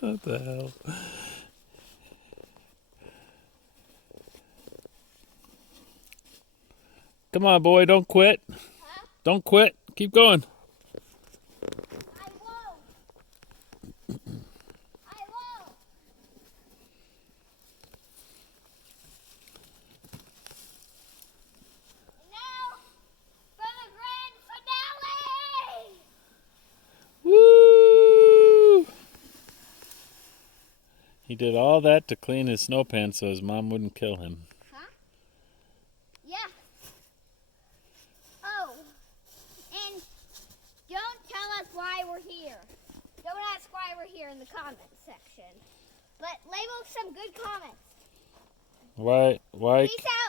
What the hell? Come on, boy, don't quit. Huh? Don't quit. Keep going. I won't. I won't. And now for the grand finale. Woo! He did all that to clean his snow pants so his mom wouldn't kill him. Huh? Yeah. Oh, and don't tell us why we're here. Don't ask why we're here in the comments section. But label some good comments. Why? Peace out.